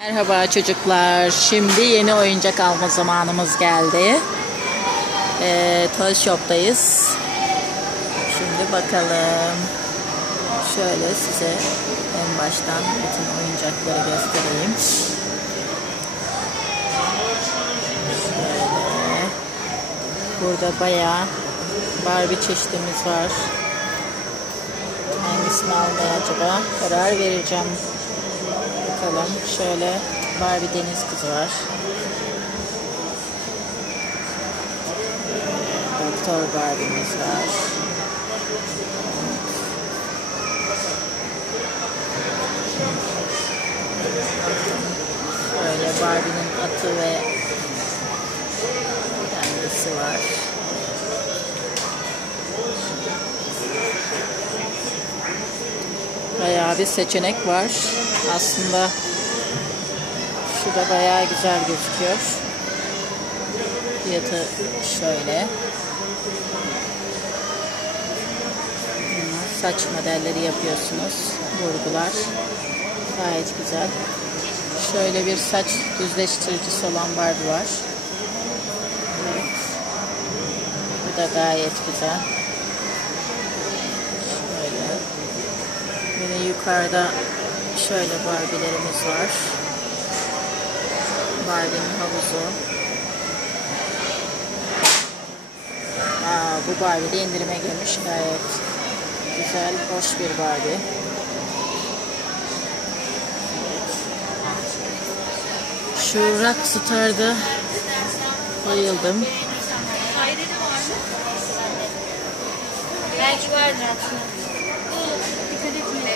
Merhaba çocuklar. Şimdi yeni oyuncak alma zamanımız geldi. Toy Shop'tayız. Şimdi bakalım. Şöyle size en baştan bütün oyuncakları göstereyim. Şöyle. Burada bayağı Barbie çeşitimiz var. Hangisini almaya acaba karar vereceğim. Bakalım. Şöyle Barbie deniz kızı var. Doktor Barbie'miz var. Şöyle Barbie'nin atı ve kendisi var. Bayağı bir seçenek var. Aslında şu da bayağı güzel gözüküyor. Fiyatı şöyle. Saç modelleri yapıyorsunuz. Vurgular. Gayet güzel. Şöyle bir saç düzleştiricisi olan Barbie var. Evet. Bu da gayet güzel. Şöyle. Yine yukarıda şöyle Barbie'lerimiz var. Barbie'nin havuzu. Bu Barbie de indirime girmiş. Gayet güzel, hoş bir Barbie. Evet. Şu Rockstar'da bayıldım. Belki vardır aslında. Dikkat etmeyin.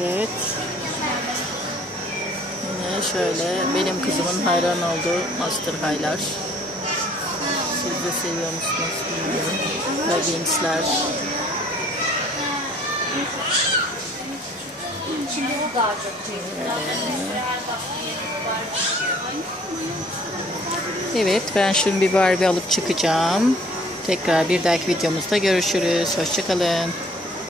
Evet. Yine şöyle benim kızımın hayran olduğu Master High'lar. Siz de seviyor musunuz bilmiyorum. Leggings'ler. Evet, ben şimdi bir Barbie alıp çıkacağım. Tekrar bir dahaki videomuzda görüşürüz. Hoşça kalın.